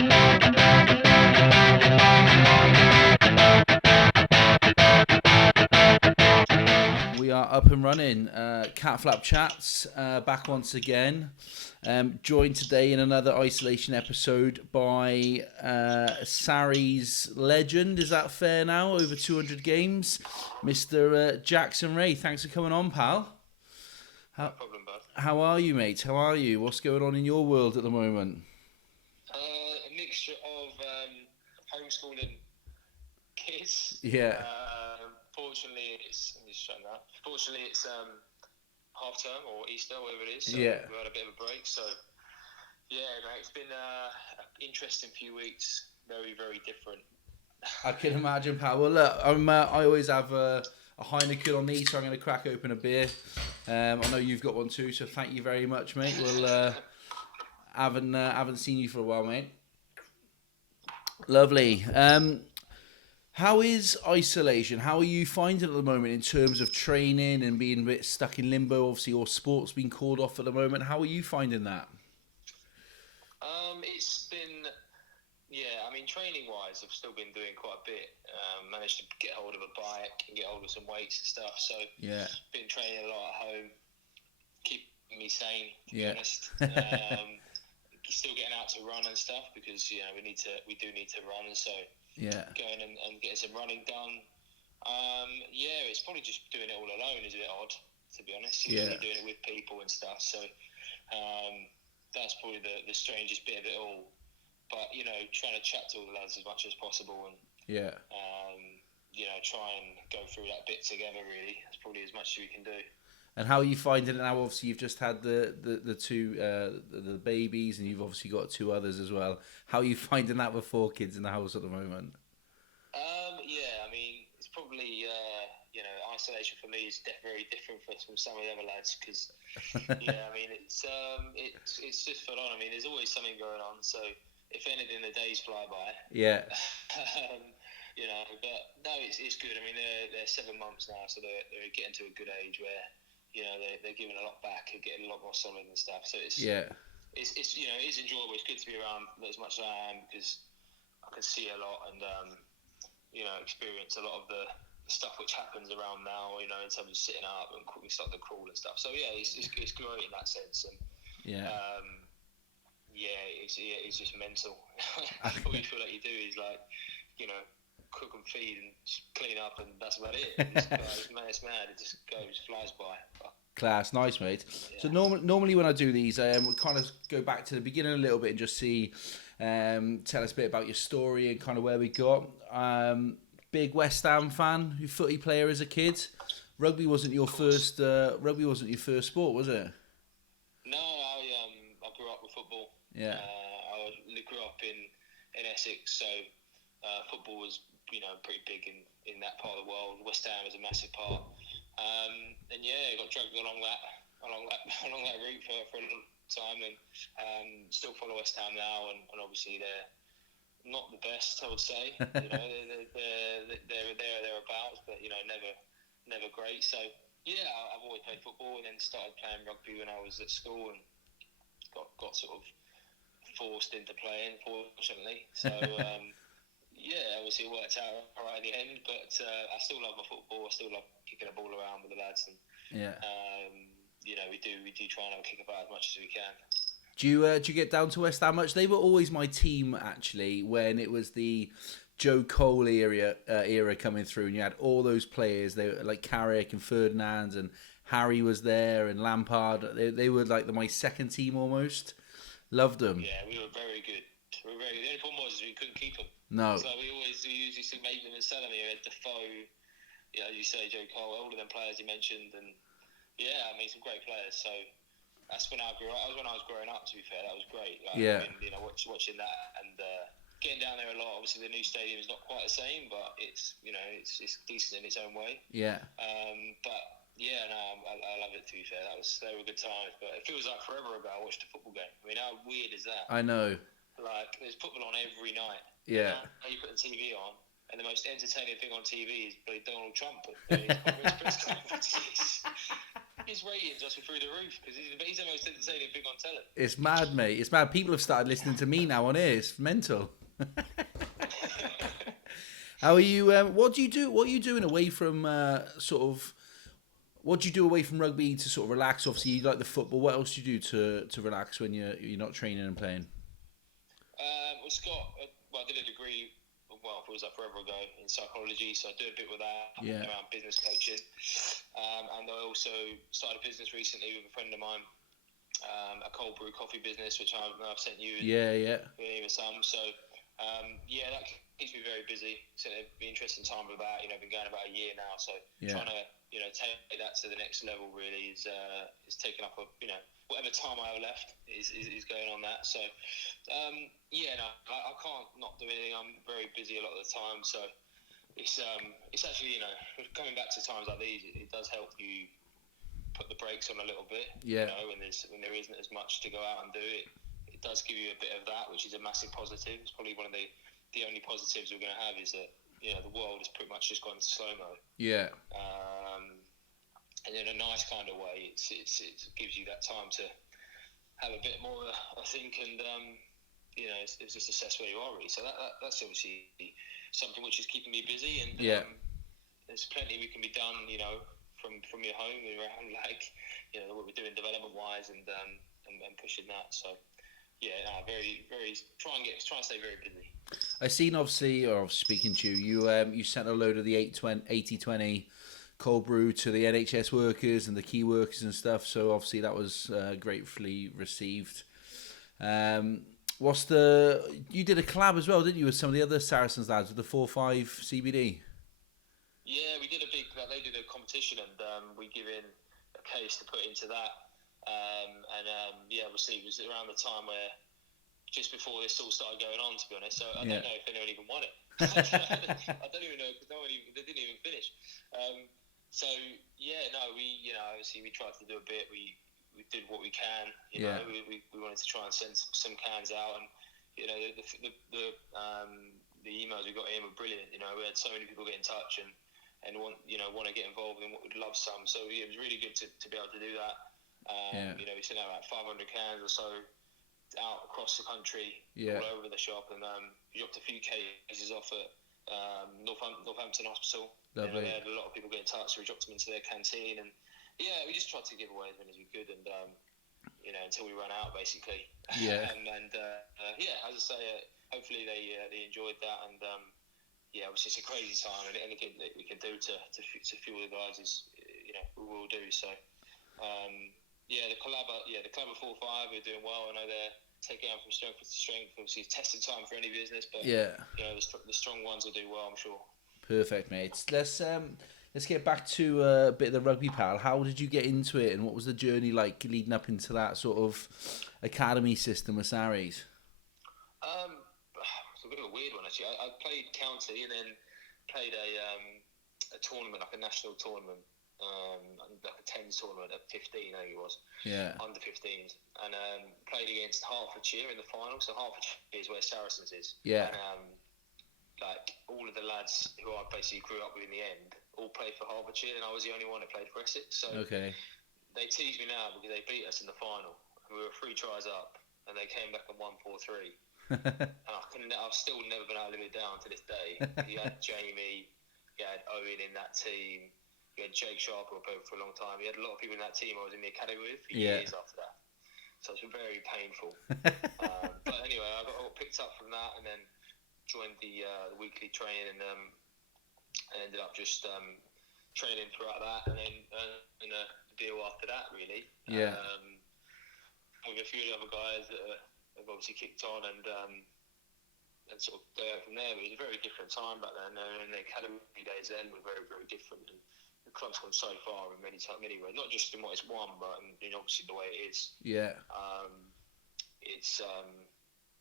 We are up and running. Catflap Chats back once again. Joined today in another isolation episode by Sarries legend. Is that fair now? Over 200 games. Mr. Jackson Wray. Thanks for coming on, pal. No problem, bud. How are you, mate? How are you? What's going on in your world at the moment? A mixture of homeschooling kids. Yeah. Fortunately, it's half term or Easter, whatever it is. So Yeah. we've had a bit of a break. So yeah, mate, it's been an interesting few weeks. Very, very different. I can imagine, pal. Well, look, I always have a Heineken on me, so I'm going to crack open a beer. I know you've got one too, so thank you very much, mate. Well, haven't seen you for a while, mate. Lovely. How is isolation? How are you finding it at the moment in terms of training and being a bit stuck in limbo? Obviously, your sport's been called off at the moment. How are you finding that? It's been, yeah, I mean, training-wise, I've still been doing quite a bit. Managed to get hold of a bike and get hold of some weights and stuff. So, Yeah. been training a lot at home, keeping me sane, to be Yeah. honest. Still getting out to run and stuff because, you know, we do need to run. So, Yeah. going and getting some running done. Yeah, it's probably just doing it all alone is a bit odd, to be honest. Usually doing it with people and stuff. So, that's probably the strangest bit of it all. But, you know, trying to chat to all the lads as much as possible and, Yeah. you know, try and go through that bit together, really. That's probably as much as we can do. And how are you finding it now? Obviously, you've just had the two the babies, and you've obviously got two others as well. How are you finding that with 4 kids in the house at the moment? Yeah, I mean, it's probably, you know, isolation for me is very different from some of the other lads because, yeah, I mean, it's just full on. I mean, there's always something going on. So, if anything, the days fly by. Yeah. You know, but no, it's good. I mean, they're 7 months now, so they're getting to a good age where, you know, they're giving a lot back and getting a lot more solid and stuff. So it's you know, it's enjoyable. It's good to be around as much as I am because I can see a lot and you know, experience a lot of the stuff which happens around now. You know, in terms of sitting up and we start to crawl and stuff. So yeah, it's great in that sense. And Yeah. It's just mental. All you feel like you do is like, you know, cook and feed and clean up, and that's about it. It's mad. It just flies by. Class, nice, mate. Yeah. So normally when I do these, we kind of go back to the beginning a little bit and just see, tell us a bit about your story and kind of where we got. Big West Ham fan, footy player as a kid. Rugby wasn't your first. Rugby wasn't your first sport, was it? No, I grew up with football. Yeah. I grew up in Essex, so football was, you know, pretty big in that part of the world. West Ham is a massive part, and yeah, got dragged along that route for a long time, and still follow West Ham now, and obviously they're not the best, I would say. You know, they're thereabouts, but you know, never great. So yeah, I've always played football, and then started playing rugby when I was at school, and got sort of forced into playing, fortunately. So. Yeah, obviously it worked out right at the end, but I still love my football. I still love kicking a ball around with the lads, and you know, we do try and have a kick about as much as we can. Do you get down to West Ham much? They were always my team actually when it was the Joe Cole era coming through, and you had all those players. They were like Carrick and Ferdinand, and Harry was there, and Lampard. They were like my second team almost. Loved them. Yeah, we were very good. The only problem was we couldn't keep them. No. So we usually make them and sell them. You had Defoe, as you say, Joe Cole, all of them players you mentioned, and yeah, I mean, some great players. So that's when I grew up. That was when I was growing up. To be fair, that was great. Like, Yeah. I mean, you know, watching that and getting down there a lot. Obviously, the new stadium is not quite the same, but it's, you know, it's decent in its own way. Yeah. But yeah, no, I love it. To be fair, they were good times. But it feels like forever ago I watched a football game. I mean, how weird is that? I know. Like, there's football on every night. Yeah. Now you put the TV on, and the most entertaining thing on TV is bloody Donald Trump at his press conferences. his ratings are through the roof because he's the most entertaining thing on telly. It's mad, mate. It's mad. People have started listening to me now on air. It's mental. How are you? What do you do? What are you doing away from sort of? What do you do away from rugby to sort of relax? Obviously, you like the football. What else do you do to relax when you're not training and playing? Well, Scott, I did a degree. Well, it was like forever ago in psychology, so I do a bit with that around business coaching. And I also started a business recently with a friend of mine, a cold brew coffee business, which I've sent you. Even some. So that keeps me very busy. So it'd be an interesting time with that. I've been going about a year now, so trying to take that to the next level really is taking up whatever time I have left is going on that. So I can't not do anything. I'm very busy a lot of the time. So it's actually coming back to times like these, it does help you put the brakes on a little bit. When there isn't as much to go out and do it. It does give you a bit of that, which is a massive positive. It's probably one of the only positives we're going to have is that the world has pretty much just gone to slow-mo. And in a nice kind of way, it gives you that time to have a bit more, I think, and it's just assess where you are really. So that's obviously something which is keeping me busy, and there's plenty we can be done, from your home around what we're doing development-wise and pushing that. So. Very, very. Try and stay very busy. I seen obviously, or speaking to you, you sent a load of the 80-20 cold brew to the NHS workers and the key workers and stuff. So obviously that was gratefully received. You did a collab as well, didn't you, with some of the other Saracens lads with the 4-5 CBD? Yeah, we did they did a competition and we give in a case to put into that. Obviously it was around the time where just before this all started going on, to be honest. So I don't know if anyone even won it. I don't even know because they didn't even finish. Obviously we tried to do a bit. We did what we can. We wanted to try and send some cans out, and the emails we got in were brilliant. We had so many people get in touch and want to get involved and would love some. So it was really good to be able to do that. We sent out about 500 cans or so out across the country, all over the shop, and we dropped a few cases off at Northampton Hospital. Lovely. They had a lot of people get in touch, so we dropped them into their canteen, and we just tried to give away as many as we could, and until we ran out, basically. As I say, hopefully they enjoyed that, and obviously it's a crazy time, and anything that we can do to fuel the guys is we will do. So. The collab 4-5, we're doing well. I know they're taking out from strength to strength. Obviously, it's tested time for any business, but the strong ones will do well, I'm sure. Perfect, mate. Let's get back to a bit of the rugby, pal. How did you get into it, and what was the journey like leading up into that sort of academy system with Sarries? It's a bit of a weird one, actually. I played county and then played a tournament, like a national tournament. Like a 10s tournament at 15, I think it was. Under 15s, and played against Hertfordshire in the final. So Hertfordshire is where Saracens is. And all of the lads who I basically grew up with in the end all played for Hertfordshire, and I was the only one that played for Essex. So they tease me now because they beat us in the final. We were 3 tries up, and they came back and won 4-3. And I've still never been able to live it down to this day. You had Jamie, you had Owen in that team. You had Jake Sharp, who I played for a long time. He had a lot of people in that team I was in the academy with for years after that. So it's been very painful. But anyway, I got picked up from that and then joined the weekly training and ended up just training throughout that and then in a deal after that, really. With a few other guys that have obviously kicked on and sort of go out from there. But it was a very different time back then, and the academy days then were very, very different. And the club's gone so far in many ways, not just in what it's won, but in obviously the way it is. It's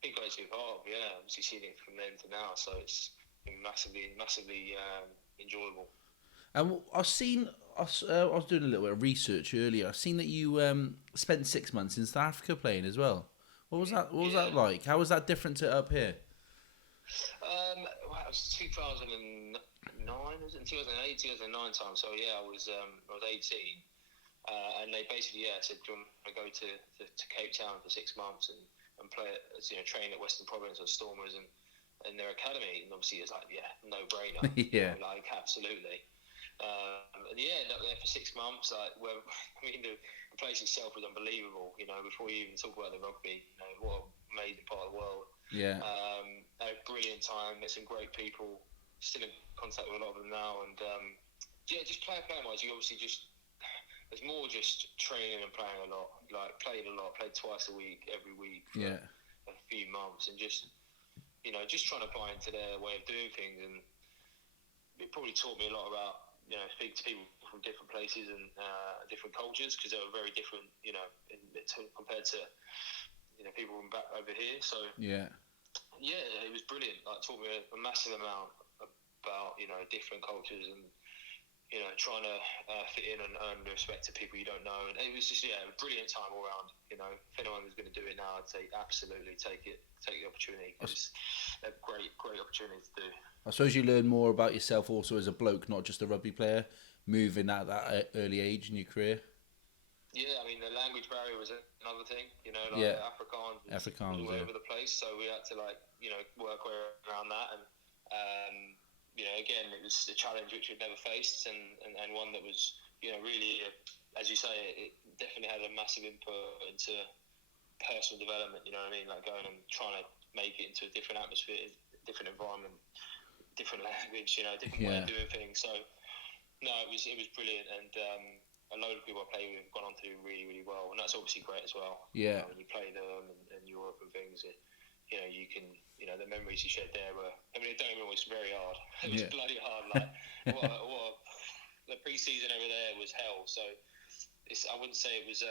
been great to be part of. Obviously seeing it from then to now, so it's been massively enjoyable. And I was doing a little bit of research earlier. I've seen that you spent 6 months in South Africa playing as well. What was that? What was that like? How was that different to up here? It was 2009, was it? 2008, 2009 time. So I was 18. and they basically said, do you want to go to Cape Town for 6 months and play at, train at Western Province or Stormers and their academy? And obviously it's like, no brainer. Yeah. Like, absolutely. And ended up there for 6 months. Like, the place itself was unbelievable. Before you even talk about the rugby, what an amazing part of the world. Yeah. Had a brilliant time. Met some great people. Still in contact with a lot of them now. And just playing wise, you obviously there's more just training and playing a lot. Like, played twice a week, every week for a few months, and just trying to buy into their way of doing things. And it probably taught me a lot about speak to people from different places and different cultures, because they were very different, compared to people from back over here. So it was brilliant. Like, taught me a massive amount about different cultures and trying to fit in and earn the respect of people you don't know. And it was just a brilliant time all around. If anyone was going to do it now, I'd say absolutely take the opportunity, because it's a great opportunity to do. I suppose you learn more about yourself also as a bloke, not just a rugby player, moving at that early age in your career. Yeah, I mean, the language barrier was another thing. Afrikaans was all over the place, so we had to work around that. And again, it was a challenge which we'd never faced, and one that was really, as you say, it definitely had a massive input into personal development. You know what I mean? Like, going and trying to make it into a different atmosphere, different environment, different language, different way of doing things. So no, it was brilliant, and a load of people I played with have gone on to do really, really well, and that's obviously great as well. Yeah. When you play them in Europe and things, you can, the memories you shared there were, don't get me wrong, it's very hard. It was bloody hard. Like, the pre-season over there was hell. So I wouldn't say it was,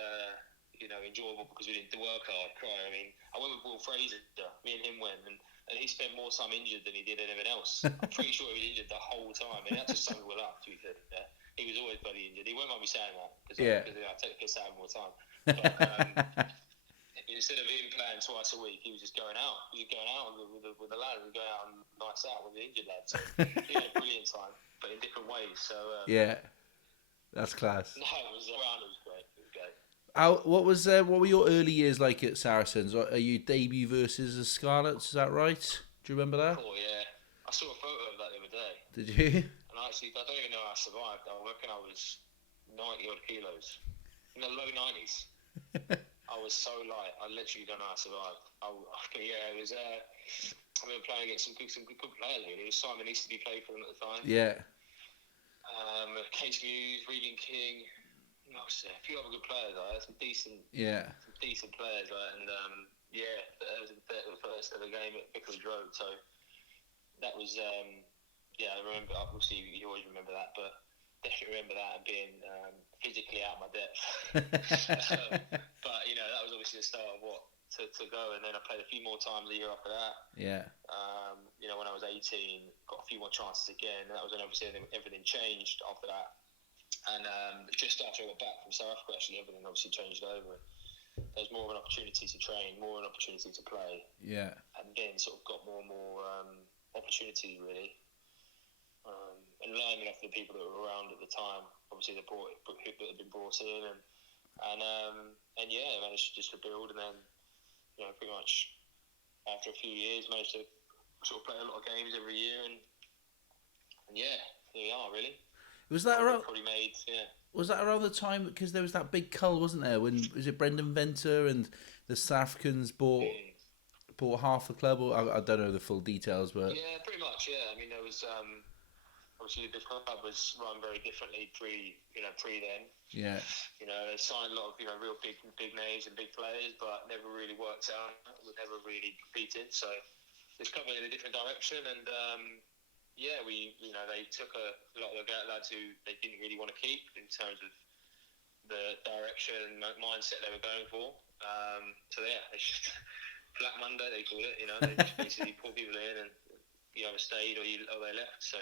enjoyable because we didn't work hard. I mean, I went with Will Fraser. Me and him went, and he spent more time injured than he did anyone else. I'm pretty sure he was injured the whole time, and that just summed Will up, to be fair. Yeah? He was always bloody injured. He won't mind me saying that, because I take the piss out of him all the time. But instead of him playing twice a week, he was just going out. He was going out with the lads. He was going out and nights out with the injured lads. So he had a brilliant time, but in different ways. So that's class. No, it was great. It was great. What were your early years like at Saracens? Are you debut versus the Scarlets? Is that right? Do you remember that? Oh yeah, I saw a photo of that the other day. Did you? And I don't even know how I survived. I reckon I was 90 odd kilos, in the low 90s. I was so light. I literally don't know how I survived. It was. I remember playing against some good players. Really, Simon Easterby played for them at the time. Yeah. Case Muse, Regan King. A few other good players. Some decent players. And that was the first ever game at Vicarage Road. So that was. I remember. Obviously, you always remember that, but definitely remember that and being physically out of my depth. But that was obviously the start of what to go, and then I played a few more times the year after that. Yeah. When I was 18, got a few more chances again. And that was when obviously everything changed after that. And just after I got back from South Africa, actually, everything obviously changed over. There was more of an opportunity to train, more of an opportunity to play. Yeah. And then sort of got more and more opportunities, really. And learning off the people that were around at the time, obviously that had been brought in, and managed just to build, and then pretty much after a few years managed to sort of play a lot of games every year, and here we are, really. Was that around? Probably made, Was that around the time, because there was that big cull, wasn't there? When was it Brendan Venter and the South Africans bought half the club? Or I don't know the full details, but pretty much. Yeah, I mean there was. Obviously, the club was run very differently pre then. Yeah. They signed a lot of real big names and big players, but never really worked out. We never really competed. So it's coming in a different direction, and they took a lot of the lads who they didn't really want to keep in terms of the direction mindset they were going for. It's just Black Monday they call it. They just basically pull people in, and you either stayed or they left. So.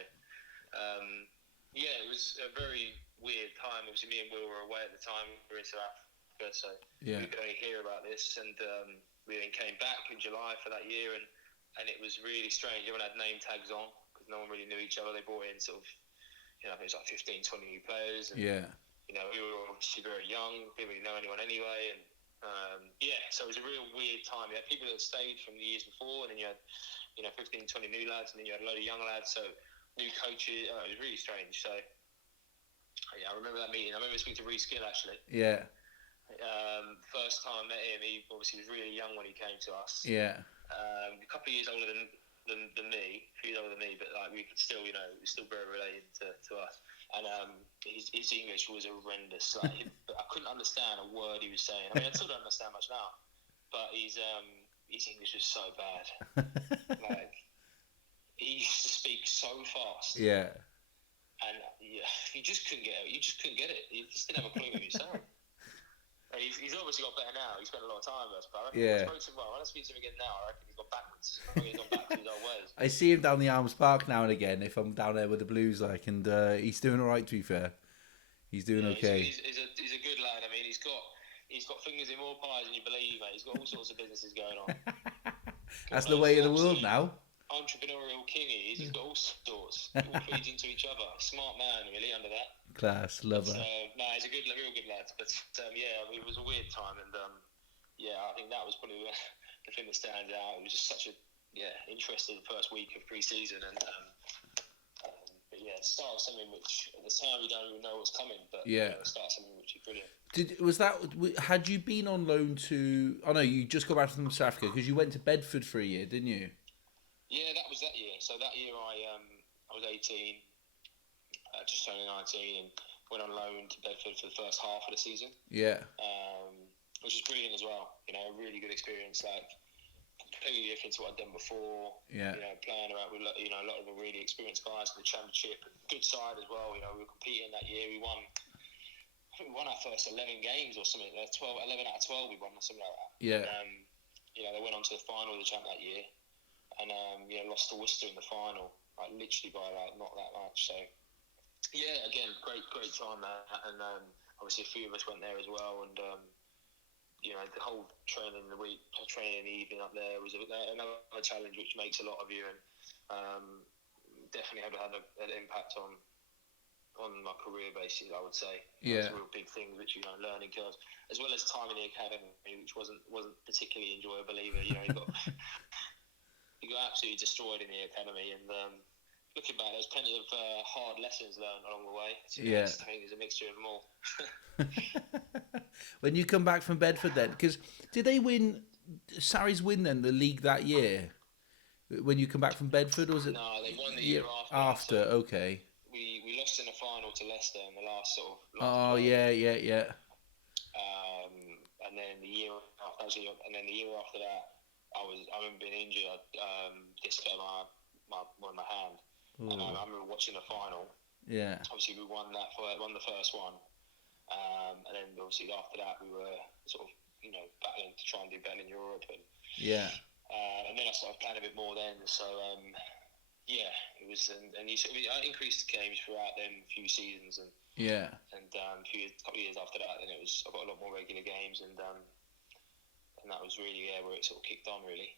It was a very weird time. Obviously, me and Will were away at the time. We were in South Africa, so we could only hear about this. And we then came back in July for that year, and it was really strange. Everyone had name tags on because no one really knew each other. They brought in sort of, I think it was like 15, 20 new players. And we were obviously very young, didn't really know anyone anyway, and so it was a real weird time. You had people that stayed from the years before, and then you had 15, 20 new lads, and then you had a load of young lads, so new coaches. It was really strange. So I remember that meeting. I remember speaking to Reece Gill actually. Yeah. First time I met him, he obviously was really young when he came to us. Yeah. A couple of years older than me, a few years older than me, but like we could still, he was still very related to us. And his English was horrendous. Like, I couldn't understand a word he was saying. I mean, I still don't understand much now, but his English was so bad. Like, he used to speak so fast. Yeah. And you just couldn't get it. You just couldn't get it. You just didn't have a clue what he was saying. He's obviously got better now. He spent a lot of time with us, but when I speak to him again now, I reckon he's gone backwards. I think he's gone back to his old ways. I see him down the Arms Park now and again if I'm down there with the Blues, and he's doing all right, to be fair. He's doing okay. He's a good lad. I mean, he's got fingers in more pies than you believe, mate. He's got all sorts of businesses going on. That's the way of the world now. Entrepreneurial king he is. He's got all sorts. It all feeds into each other. Smart man, really, under that. Class, love it. He's a real good lad. But it was a weird time, and I think that was probably the thing that stands out. It was just such a interesting first week of pre-season, and start something which at the time you don't even know what's coming, but start something which is brilliant. Had you been on loan to? Oh no, you just got back from South Africa because you went to Bedford for a year, didn't you? Yeah, that was that year. So that year I was 18, just turning 19, and went on loan to Bedford for the first half of the season. Yeah. Which was brilliant as well. A really good experience. Like completely different to what I'd done before. Yeah. Playing around with a lot of the really experienced guys in the championship, and good side as well. We were competing that year. We won. I think we won our first 11 games or something. 11 out of 12 we won or something like that. Yeah. And, they went on to the final of the champ that year. And lost to Worcester in the final, like literally by not that much. So again, great time there, and obviously a few of us went there as well. And the whole training in the week, training in the evening up there was another challenge, which makes a lot of you, and definitely had an impact on my career, basically. I would say, yeah, real big things, which learning curves, as well as time in the academy, which wasn't particularly enjoyable either. You got absolutely destroyed in the academy, and looking back, there's plenty of hard lessons learned along the way. So, I think there's a mixture of them all. When you come back from Bedford then, because did they win, Sarries win then the league that year? When you come back from Bedford, or was it? No, they won the year after. After, okay. We lost in the final to Leicester in the last yeah. And then the year after that, I remember being injured. I dislocated my hand, and I remember watching the final. Yeah. Obviously, we won the first one, and then obviously after that we were sort of battling to try and do better in Europe, and and then I started playing a bit more then. So it was, and I increased games throughout them few seasons, and a couple of years after that, then I got a lot more regular games, and that was really where it sort of kicked on, really.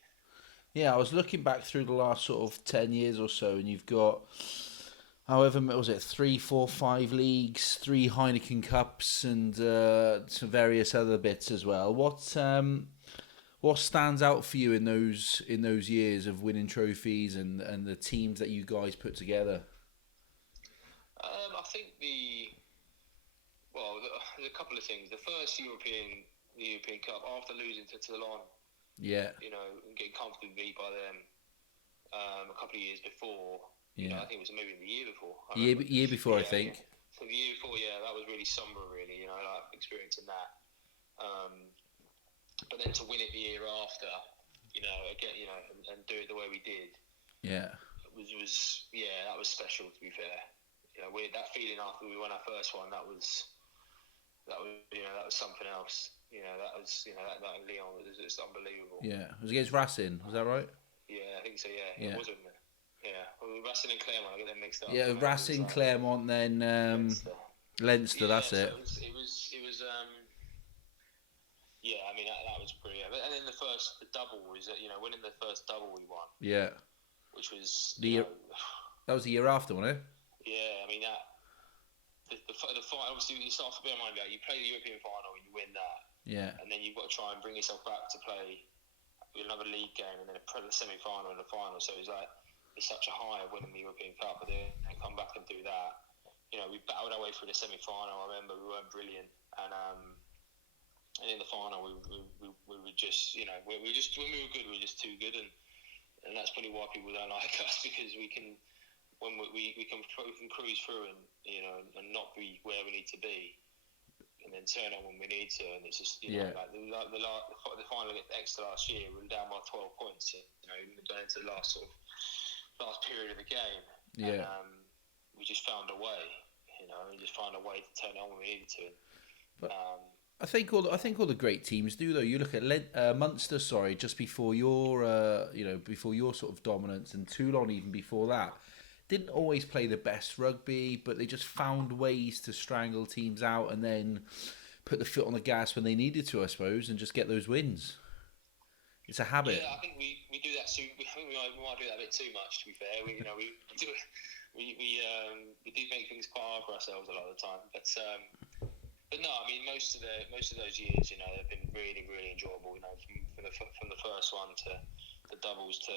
Yeah, I was looking back through the last sort of 10 years or so, and you've got, however, was it 3, 4, 5 leagues, 3 Heineken Cups, and some various other bits as well. What stands out for you in those years of winning trophies and the teams that you guys put together? I think there's a couple of things. The first European Cup, after losing to Toulon, and getting comfortably beat by them a couple of years before. I think it was maybe the year before. Year before, I think. Yeah. So the year before, that was really somber, really. Like experiencing that. But then to win it the year after, again, and do it the way we did. Yeah. It was that was special, to be fair. That feeling after we won our first one, that was something else. That was, that in Lyon was just unbelievable. Yeah, it was against Racing, was that right? Yeah, I think so, yeah. It wasn't it? Yeah, well, Racing and Clermont, I get them mixed up. Yeah, Racing, Clermont, then Leinster, that's it. It was I mean, that was brilliant. And then the double was, winning the first double we won. Yeah. Which was... that was the year after, wasn't it? Yeah, I mean, the final. Obviously, you start to bear in mind that you play the European final and you win that, and then you've got to try and bring yourself back to play another league game and then the semi-final and the final. So it's such a high of winning the European Cup, but then come back and do that. We battled our way through the semi-final. I remember we weren't brilliant, and in the final we were just, when we were good, we were just too good, and that's probably why people don't like us, because we can cruise through and not be where we need to be, and then turn on when we need to, and it's just like the final extra last year, we were down by 12 points, going into the last period of the game, and we just found a way, we just found a way to turn it on when we needed to. But I think all the great teams do, though. You look at Munster, just before your before your sort of dominance, and Toulon even before that, didn't always play the best rugby, but they just found ways to strangle teams out and then put the foot on the gas when they needed to, I suppose, and just get those wins. It's a habit. Yeah, I think we do that soon. We might do that a bit too much, to be fair. We do make things quite hard for ourselves a lot of the time, but no, I mean most of those years, they've been really, really enjoyable. From the first one to the doubles to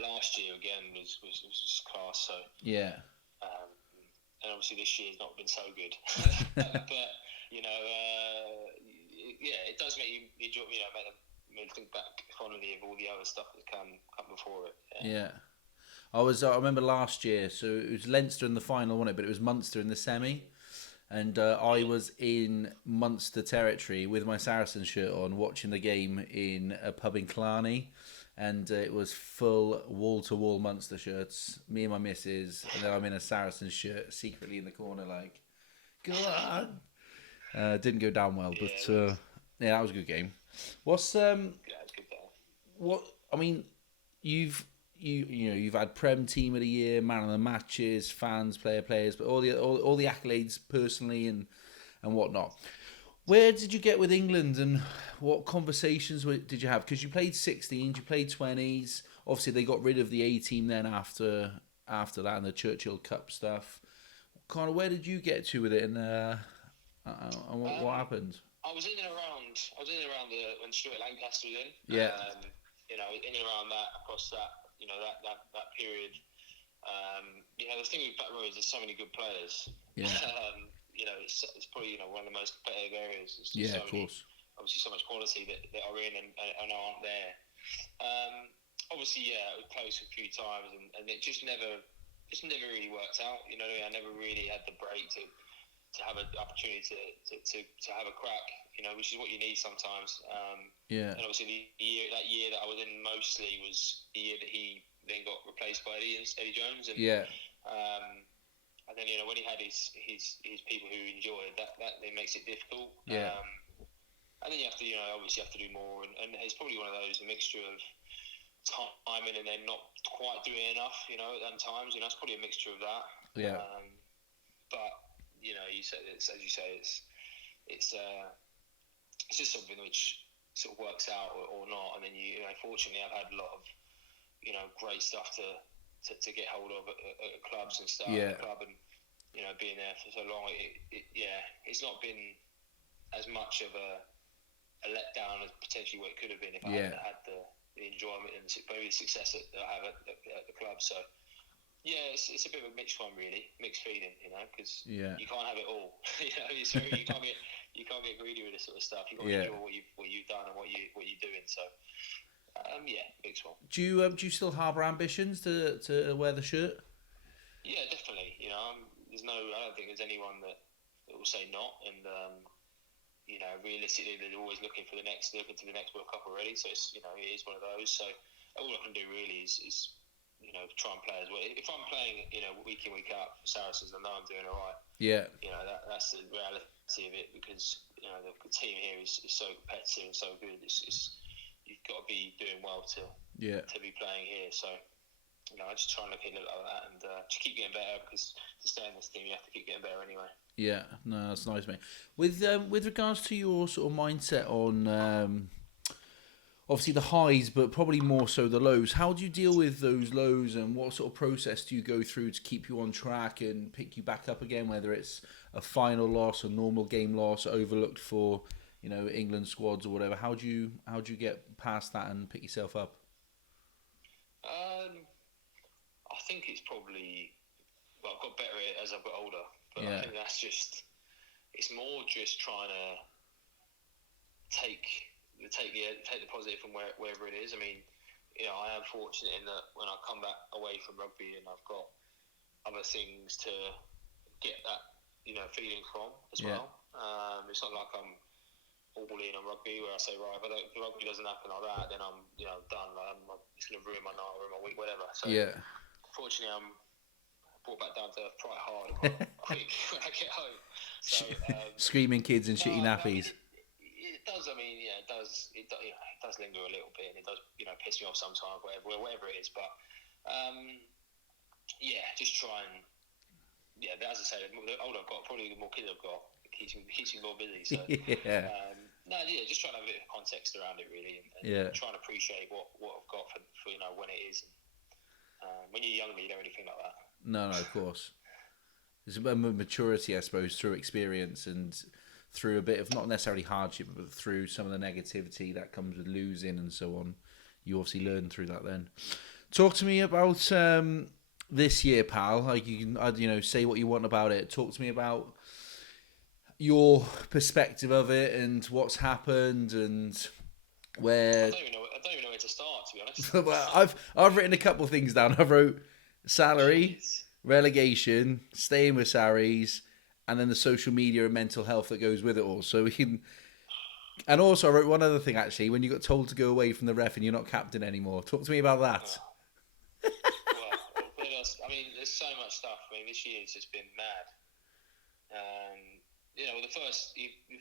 last year again was class. So yeah, and obviously this year's not been so good, but it does make you enjoy. Make think back fondly of all the other stuff that's come before it. Yeah. I remember last year, so it was Leinster in the final, wasn't it? But it was Munster in the semi. And I was in Munster territory with my Saracens shirt on, watching the game in a pub in Killarney. And it was full wall-to-wall Munster shirts, me and my missus. And then I'm in a Saracens shirt, secretly in the corner, like, go on. Didn't go down well, but that was a good game. What's it's a good game. What I mean, you've had Prem Team of the Year, Man of the Matches, fans, players, but all the accolades personally and whatnot. Where did you get with England, and what conversations did you have? Because you played 16s, you played 20s. Obviously, they got rid of the A team then after that and the Churchill Cup stuff. Kind of, where did you get to with it, and what happened? I was in and around when Stuart Lancaster was in. Yeah. In and around that, across that, that period. The thing with Baton Rouge is there's so many good players. Yeah. It's probably one of the most competitive areas. Yeah, of course. Obviously, so much quality that are in and aren't there. Obviously, it was close a few times, and it just never really worked out. I never really had the break to have an opportunity to have a crack, which is what you need sometimes. And obviously that year that I was in mostly was the year that he then got replaced by Eddie Jones. And, and then, when he had his people who enjoyed that it makes it difficult. Yeah. And then you have to, obviously you have to do more. And it's probably one of those, a mixture of timing and then not quite doing enough, at times. It's probably a mixture of that. Yeah. But, you say it's, as you say, it's just something which sort of works out or not, and then fortunately I've had a lot of great stuff to get hold of at clubs and stuff. Yeah. At the club, and being there for so long, it's not been as much of a letdown as potentially what it could have been if I hadn't had the enjoyment and maybe the success that I have at the club. So. Yeah, it's a bit of a mixed one, really, mixed feeling, because you can't have it all. You can't get greedy with this sort of stuff. You got to enjoy what you've done and what you're doing. So, mixed one. Do you still harbour ambitions to wear the shirt? Yeah, definitely. I don't think there's anyone that will say not, and realistically, they're always looking to the next World Cup already. So it's it is one of those. So all I can do really is try and play as well. If I'm playing, week in, week out for Saracens, I know I'm doing all right. Yeah. That's the reality of it, because the team here is so competitive and so good. It's you've got to be doing well to be playing here. So I just try and look at it like that and just keep getting better, because to stay in this team, you have to keep getting better anyway. Yeah, no, that's nice, mate. With regards to your sort of mindset on obviously the highs, but probably more so the lows. How do you deal with those lows, and what sort of process do you go through to keep you on track and pick you back up again? Whether it's a final loss, a normal game loss, overlooked for England squads or whatever. How do you get past that and pick yourself up? I think it's probably I've got better at it as I've got older, but I Yeah. think it's more just trying to take the positive from wherever it is. I mean, I am fortunate in that when I come back away from rugby and I've got other things to get that feeling from as well. It's not like I'm all in on rugby where I say, right, if the rugby doesn't happen like that, then I'm done. Like, it's going to ruin my night or my week, whatever. So fortunately, I'm brought back down to earth quite hard quite quick when I get home. So Screaming kids and shitty nappies. It does. I mean, yeah, it does. It does linger a little bit, and it does piss me off sometimes, whatever it is. But just try and as I say, the older I've got, probably the more kids I've got, it keeps me more busy. So just trying to have a bit of context around it really, and trying to appreciate what I've got for when it is. When you're younger, you don't really think like that. No, of course. It's a bit of maturity, I suppose, through experience and through a bit of not necessarily hardship, but through some of the negativity that comes with losing and so on. You obviously learn through that then. Talk to me about this year, pal. Like, you can, say what you want about it. Talk to me about your perspective of it and what's happened and where. I don't even know where to start, to be honest. Well, I've written a couple of things down. I wrote salary, relegation, staying with Sarries, and then the social media and mental health that goes with it all. So we can. And also, I wrote one other thing actually. When you got told to go away from the ref and you're not captain anymore, talk to me about that. I mean, there's so much stuff. I mean, this year's just been mad. The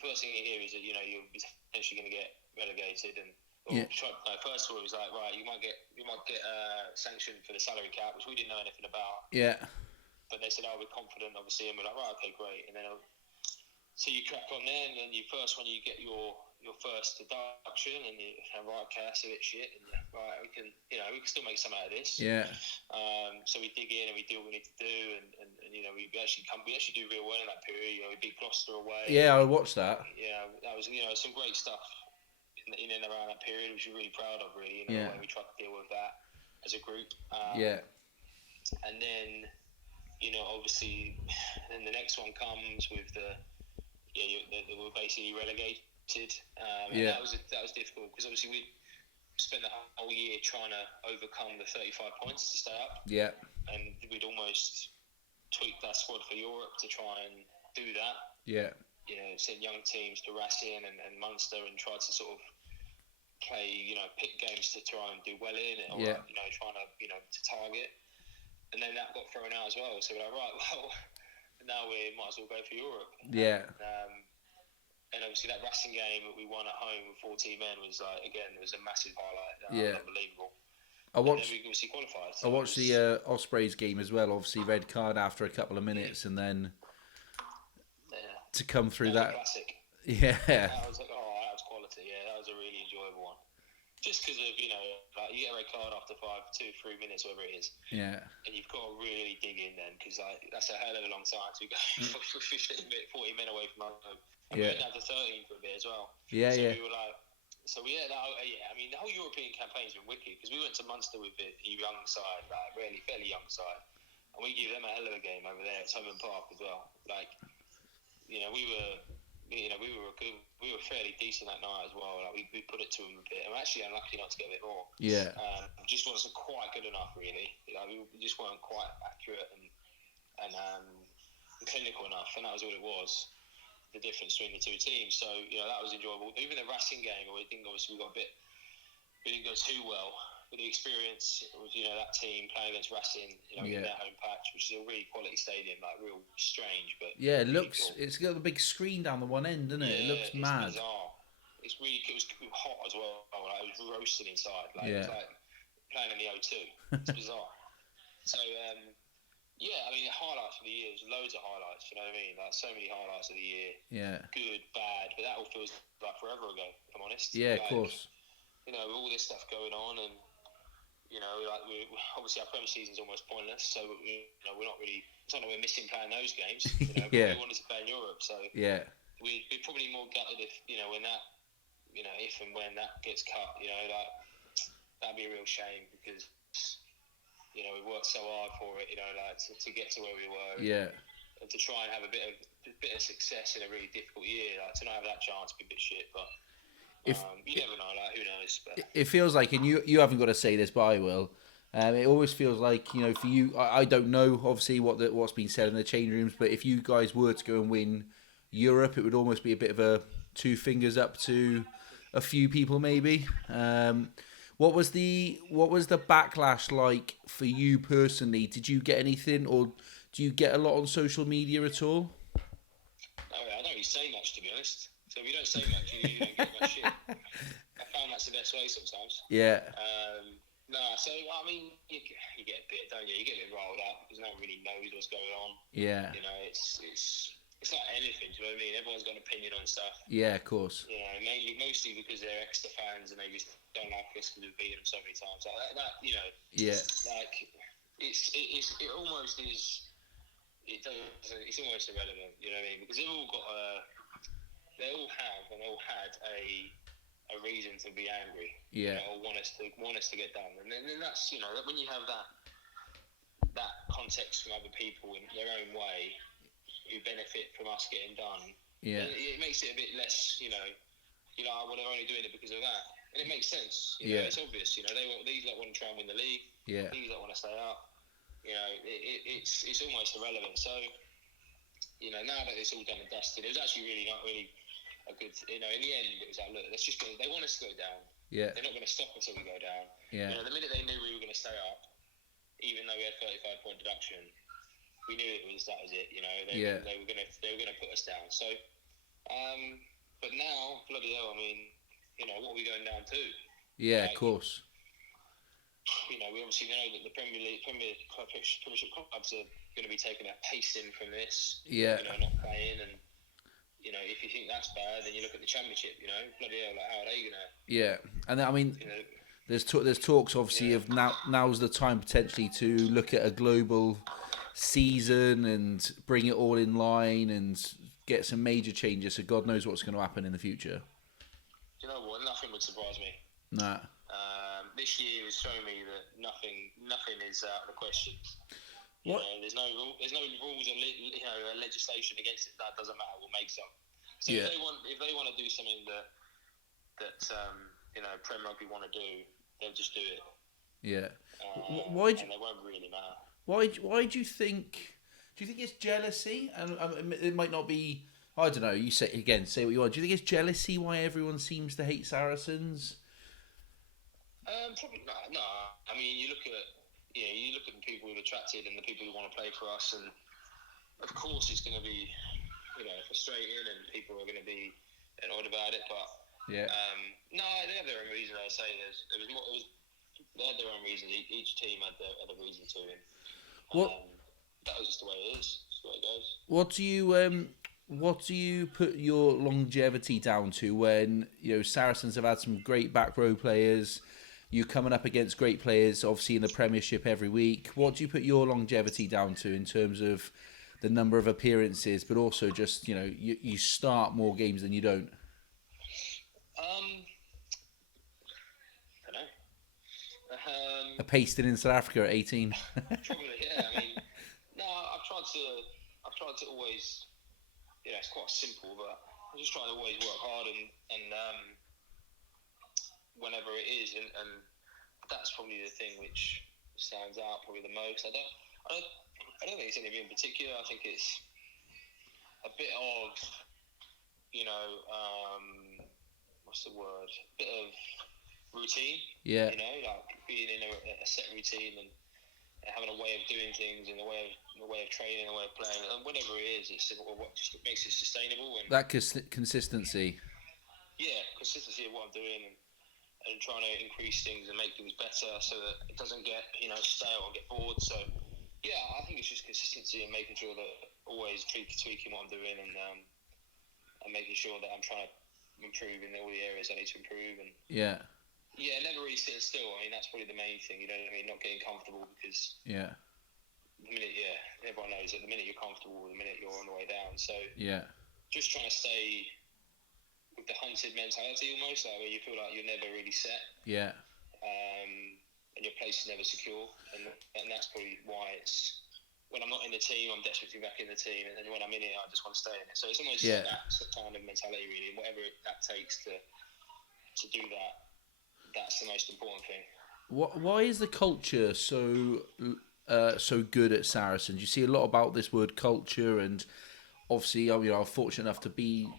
first thing you hear is that you're potentially going to get relegated, and first of all, it was like, right, you might get sanctioned for the salary cap, which we didn't know anything about. Yeah. But they said, we're confident, obviously, and we're like, right, okay, great. And then so you crack on there, and then you get your first deduction, and you right, okay, that's a bit shit, and right, we can still make some out of this. Yeah. So we dig in and we do what we need to do, and we actually do real well in that period. We beat Gloucester away. Yeah, I watched that. Yeah, that was some great stuff in and around that period, which we're really proud of, really. The way we tried to deal with that as a group. And then obviously, then the next one comes with we're basically relegated, and that was difficult because obviously we spent the whole year trying to overcome the 35 points to stay up. Yeah, and we'd almost tweaked our squad for Europe to try and do that. Yeah, sent young teams to Racing and Munster and tried to sort of play, pick games to try and do well in, or trying to to target. And then that got thrown out as well. So we're like, right, well, now we might as well go for Europe. Yeah. And obviously that Racing game that we won at home with 14 men was it was a massive highlight. Unbelievable. I watched. And then we obviously qualified. So I watched the Ospreys game as well. Obviously, red card after a couple of minutes, and then to come through that. Classic. Yeah. I was like, that was quality. Yeah, that was a really enjoyable one. Just because of you get a red card after 2-3 minutes, whatever it is. Yeah. And you've got to really dig in then, because that's a hell of a long time to go 40 men away from home. And we went down to 13 for a bit as well. Yeah, so we were like, I mean, the whole European campaign's been wicked, because we went to Munster with a young side, fairly young side, and we gave them a hell of a game over there at Thomond Park as well. We were fairly decent that night as well. We put it to them a bit. I'm actually unlucky not to get a bit more. Yeah. Just wasn't quite good enough, really. We just weren't quite accurate and clinical enough, and that was all it was. The difference between the two teams. So that was enjoyable. Even the Racing game, we didn't go too well. But the experience with that team playing against Racing, in their home patch, which is a really quality stadium, real strange, but it looks cool. It's got a big screen down the one end, doesn't it? It looks mad. Bizarre. It was hot as well. It was roasting inside. It was like playing in the O2. It's bizarre. So I mean, the highlights of the year, there's loads of highlights. You know what I mean? So many highlights of the year. Yeah. Good, bad, but that all feels like forever ago. If I'm honest. Yeah, of course. with all this stuff going on, and like we obviously our Premier season's almost pointless, so we're not really. It's not like we're missing playing those games. Yeah. We wanted to play in Europe, so Yeah. we'd be probably more gutted if when that if and when that gets cut. Like that'd be a real shame because we worked so hard for it. Like to get to where we were. Yeah. And to try and have a bit of success in a really difficult year, like to not have that chance would be a bit shit, but. You never know, like who knows? But It feels like, and you haven't got to say this, but I will. It always feels like, for you, I don't know obviously what's been said in the change rooms, but if you guys were to go and win Europe, it would almost be a bit of a two fingers up to a few people maybe. What was the backlash like for you personally? Did you get anything, or do you get a lot on social media at all? I don't really say much, to be honest. So if you don't say much, you don't get much shit. I found that's the best way sometimes. Yeah. So I mean, you get a bit, don't you? You get a bit riled up because no one really knows what's going on. Yeah. It's like anything. Do you know what I mean? Everyone's got an opinion on stuff. Yeah, of course. Mostly because they're extra fans and they just don't like us because we've beaten them so many times. Like that. Yeah. Like it almost is. It's almost irrelevant. You know what I mean? Because they've all got they all have and all had a reason to be angry. Yeah. Or want us to get done. And then that's when you have that context from other people in their own way who benefit from us getting done. Yeah. It makes it a bit less. They're only doing it because of that, and it makes sense. It's obvious. These want to try and win the league. Yeah. These want to stay up. It's almost irrelevant. So now that it's all done and dusted, it was actually really not really a good. In the end, it was like, look, let's just go. They want us to go down. Yeah. They're not going to stop until we go down. Yeah. The minute they knew we were going to stay up, even though we had 35-point deduction, we knew that was it. They were going to put us down. So, but now, bloody hell, I mean, what are we going down to? Yeah, of course. We obviously know that the Premiership clubs are going to be taking a pacing from this. Yeah. Not playing, and if you think that's bad, then you look at the Championship. Bloody hell, like how are they going to? Yeah, and I mean, there's talks obviously of now's the time potentially to look at a global season and bring it all in line and get some major changes. So God knows what's going to happen in the future. Do you know what? Nothing would surprise me. Nah. This year has shown me that nothing is out of the question. What? There's no rules and legislation against it. That doesn't matter. We'll make some. So Yeah. if they want to do something that Prem Rugby want to do, they'll just do it. Yeah. And they won't really matter. Why do you think? Do you think it's jealousy? And it might not be. I don't know. You say what you want. Do you think it's jealousy why everyone seems to hate Saracens? Probably not. No. I mean, you look at the people who've attracted and the people who want to play for us, and of course it's going to be frustrating, and people are going to be annoyed about it. But yeah. No, they have their own reason. I say they had their own reasons. Each team had a reason to it. That was just the way it is. Just the way it goes. What do you put your longevity down to when Saracens have had some great back row players? You're coming up against great players, obviously in the Premiership every week. What do you put your longevity down to in terms of the number of appearances, but also just you start more games than you don't? I don't know. A pasting in South Africa at 18. Probably, yeah. I mean, no, I've tried to always. It's quite simple, but I'm just trying to always work hard and whenever it is, and that's probably the thing which stands out probably the most. I don't think it's anything in particular. I think it's a bit of what's the word? A bit of routine. Yeah. Like being in a set routine and having a way of doing things and a way of training, a way of playing, and whatever it is, it makes it sustainable and that consistency. Yeah, consistency of what I'm doing and trying to increase things and make things better so that it doesn't get stale and get bored. So yeah, I think it's just consistency and making sure that always tweaking what I'm doing and making sure that I'm trying to improve in all the areas I need to improve and. Yeah. Yeah, never really sitting still. I mean, that's probably the main thing. You know what I mean? Not getting comfortable because Yeah. the minute, everyone knows that the minute you're comfortable, the minute you're on the way down. So Yeah. just trying to stay with the hunted mentality almost, like where you feel like you're never really set. Yeah. And your place is never secure. And that's probably why it's, when I'm not in the team, I'm desperate to be back in the team. And then when I'm in it, I just want to stay in it. So it's almost like that kind of mentality, really. Whatever that takes to do that, that's the most important thing. Why is the culture so good at Saracens? You see a lot about this word culture, and obviously, I'm fortunate enough to be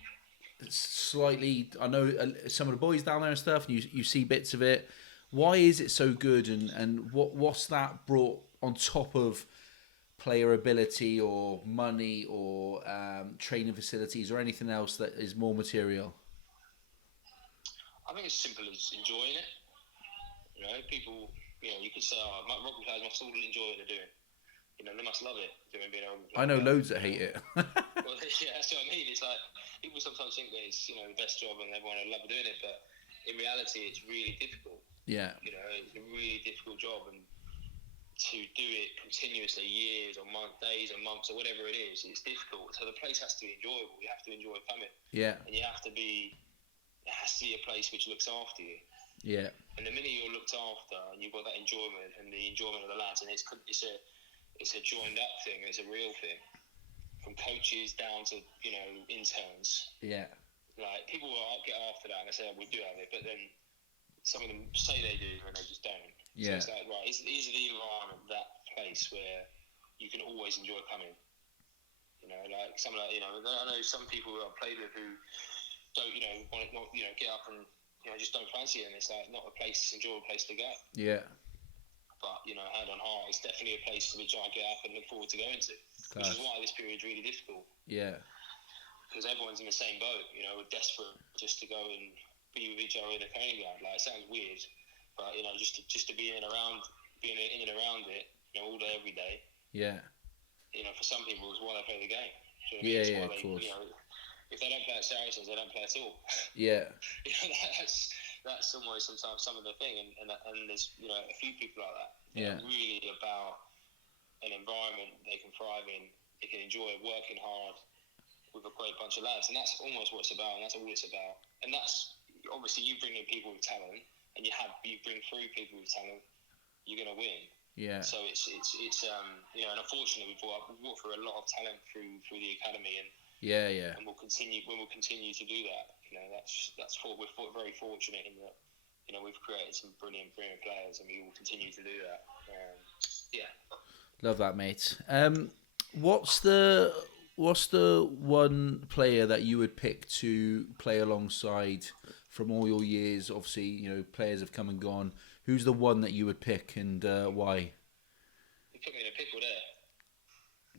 slightly. I know some of the boys down there and stuff, and you see bits of it. Why is it so good, and what's that brought on top of player ability or money or training facilities or anything else that is more material? I think it's simple as enjoying it. You know, people, you could say, my rugby players must all enjoy what they're doing. You know, they must love it, doing being a rugby player. I know loads that hate it. Well, yeah, that's what I mean. It's like, people sometimes think that it's, the best job and everyone will love doing it, but in reality, it's really difficult. Yeah. You know, it's a really difficult job, and to do it continuously, years or days or months or whatever it is, it's difficult. So the place has to be enjoyable. You have to enjoy coming. Yeah. And it has to be a place which looks after you. Yeah. And the minute you're looked after and you've got that enjoyment and the enjoyment of the lads, and it's a joined up thing, and it's a real thing, from coaches down to interns. Yeah. Like, people will get after that and they say, we do have it, but then some of them say they do and they just don't. Yeah. So it's like, right, is the environment that place where you can always enjoy coming? Like some of that, I know some people who I've played with who don't, want to, get up and, just don't fancy it, and it's like not a enjoyable place to go. Yeah. But, hand on heart, it's definitely a place which I get up and look forward to going to. Which is why this period's really difficult. Yeah. Because everyone's in the same boat, we're desperate just to go and be with each other in a training ground. Like, it sounds weird, but, just to be in and around it, all day, every day. Yeah. For some people, it's why they play the game. Do you know what I mean? Yeah, It's yeah, why of course. If they don't play at Saracens, they don't play at all. Yeah. That's almost sometimes some of the thing, and there's a few people like that. Yeah. Really about an environment they can thrive in, they can enjoy working hard with a great bunch of lads, and that's almost what it's about, and that's all it's about. And that's obviously, you bring in people with talent, and you bring through people with talent, you're going to win. Yeah. So it's and unfortunately we brought through a lot of talent through the academy, and yeah, and we'll continue to do that. We're very fortunate in that we've created some brilliant players, and we will continue to do that. Love that, mate. What's the one player that you would pick to play alongside from all your years? Obviously, players have come and gone. Who's the one that you would pick, and why? You put me in a pickle there.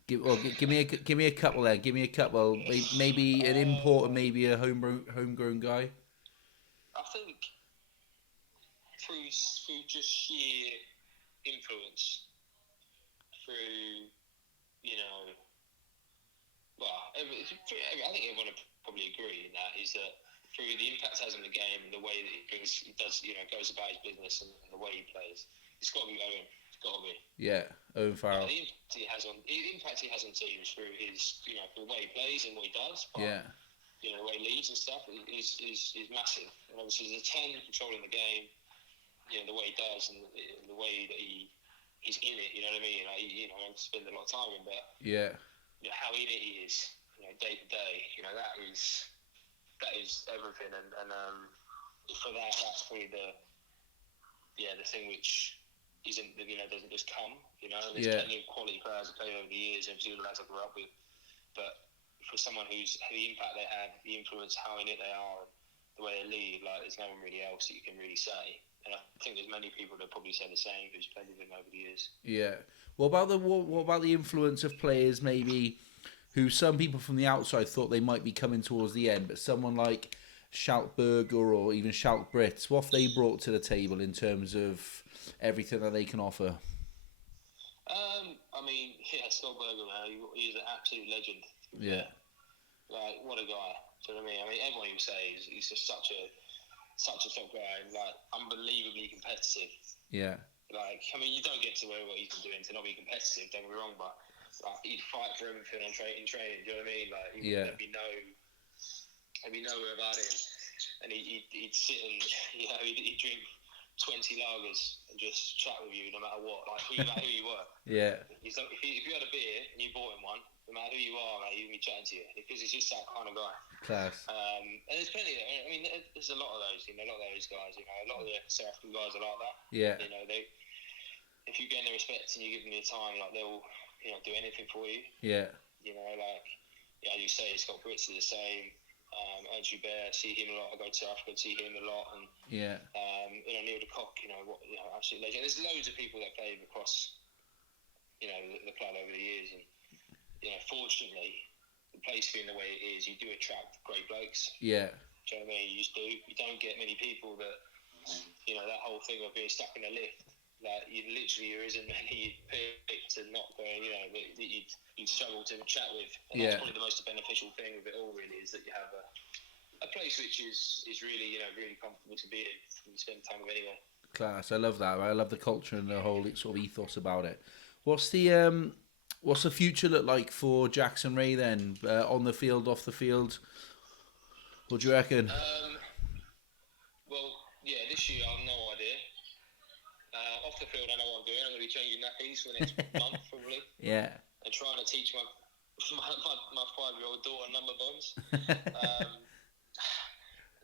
Give me a couple there. Give me a couple. Maybe an import and maybe a homegrown guy. I think through just sheer influence, through I think everyone would probably agree in that, is that through the impact it has on the game, and the way that he goes about his business, and the way he plays, it's got to be Owen. It's got to be. Yeah, Owen Farrell. The impact he has on teams through his, the way he plays and what he does. But, yeah. The way he leads and stuff is massive. And obviously, as a 10 controlling the game, the way he does, and the way that he's in it. You know what I mean? Like, I don't spend a lot of time with him, but yeah. How in it he is, day to day. That is everything. And for that's probably the thing which isn't, doesn't just come. There's plenty of quality players I've played over the years, and few lads I grew up with. But for someone who's the impact they have, the influence, how in it they are, and the way they lead, like, there's no one really else that you can really say. And I think there's many people that probably say the same who's played with him over the years. Yeah. What about the influence of players maybe who some people from the outside thought they might be coming towards the end, but someone like Schalkberger or even Schalk Brits, what have they brought to the table in terms of everything that they can offer? I mean, Schalkberger, man, he's an absolute legend. Yeah. Like, what a guy. Do you know what I mean? Everyone who says he's just such a such a top guy, like unbelievably competitive. Yeah. Like, I mean, you don't get to where what he's been doing to not be competitive. Don't get me wrong, but like, he'd fight for everything in training. Do you know what I mean? Like, there'd be nowhere about him, and he'd sit and he'd drink 20 lagers and just chat with you no matter what, like who you were. Yeah. If you had a beer and you bought him one, no matter who you are, mate, he'd be chatting to you because he's just that kind of guy. Class. And there's plenty. I mean, there's a lot of those. A lot of those guys. A lot of the South African guys are like that. Yeah. If you gain their respect and you give them your time, like they'll, do anything for you. Yeah. As you say, Scott Brits is the same. Andrew Bear, see him a lot. I go to Africa, see him a lot, and Neil de Kock, absolute legend. There's loads of people that played across, the club over the years, and fortunately, the place being the way it is, you do attract great blokes. Yeah. Do you know what I mean? You just do. You don't get many people that, that whole thing of being stuck in a lift. Like, there isn't many you'd pick to not go, that you'd struggle to chat with. And that's probably the most beneficial thing of it all, really, is that you have a place which is really, really comfortable to be in and you spend time with anyone. Class. I love that. I love the culture and the whole sort of ethos about it. What's the future look like for Jackson Wray then? On the field, off the field? What do you reckon? This year I have no idea. Off the field, I know what I'm doing. I'm going to be changing nappies for the next month, probably. Yeah. And trying to teach my 5-year-old daughter number bonds.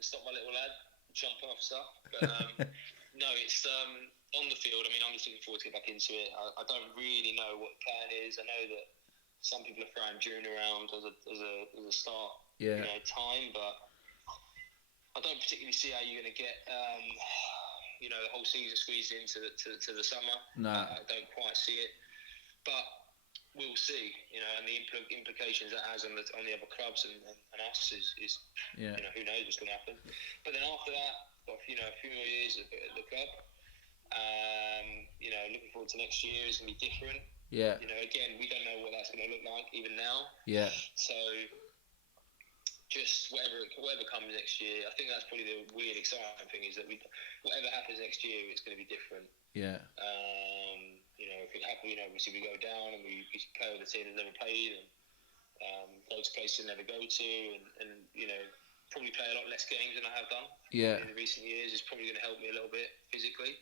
Stop my little lad jumping off stuff. But no, it's on the field. I mean, I'm just looking forward to get back into it. I don't really know what the plan is. I know that some people are throwing June around as a start time, but I don't particularly see how you're going to get the whole season squeezed into the summer. No. I don't quite see it, but we'll see. And the implications that has on the other clubs and us is who knows what's going to happen. But then after that, got a few more years at the club. Looking forward to next year is going to be different. Yeah. Again, we don't know what that's going to look like even now. Yeah. So just whatever comes next year, I think that's probably the weird exciting thing is that whatever happens next year, it's going to be different. Yeah. If it happens, obviously we go down and we play with a team that's never played and go to places they never go to and probably play a lot less games than I have done in the recent years. It's probably going to help me a little bit physically.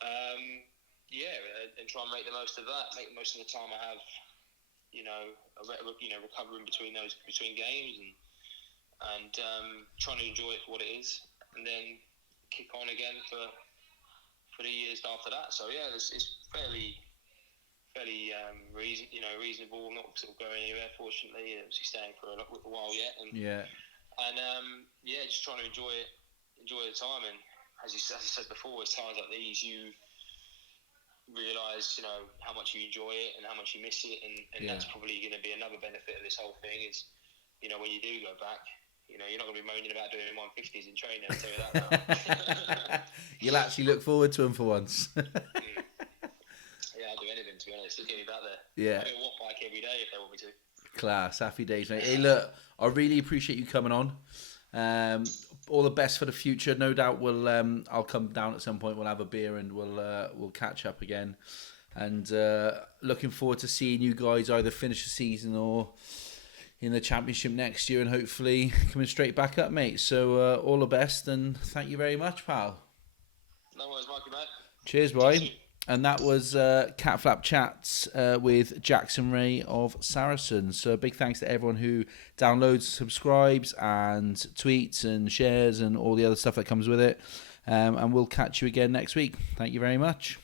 And try and make the most of that. Make the most of the time I have. Recovering between games and trying to enjoy it for what it is, and then kick on again for the years after that. So it's fairly reasonable. I'm not sort of going anywhere, fortunately. Obviously staying for a while yet, and just trying to enjoy the time. And as I said before, it's times like these you realise how much you enjoy it and how much you miss it, and that's probably going to be another benefit of this whole thing is when you do go back, you're not going to be moaning about doing 150s in training, I'll tell you that now. You'll actually look forward to them for once. I'll do anything, to be honest, to get me back there. I'll do a watt bike every day if they want me to. Class. Happy days, mate. Hey, look, I really appreciate you coming on. All the best for the future. No doubt I'll come down at some point. We'll have a beer and we'll catch up again. And looking forward to seeing you guys either finish the season or in the championship next year, and hopefully coming straight back up, mate. So all the best, and thank you very much, pal. No worries, Mikey, mate. Cheers, boy. And that was Catflap Chats with Jackson Wray of Saracens. So a big thanks to everyone who downloads, subscribes, and tweets and shares and all the other stuff that comes with it. And we'll catch you again next week. Thank you very much.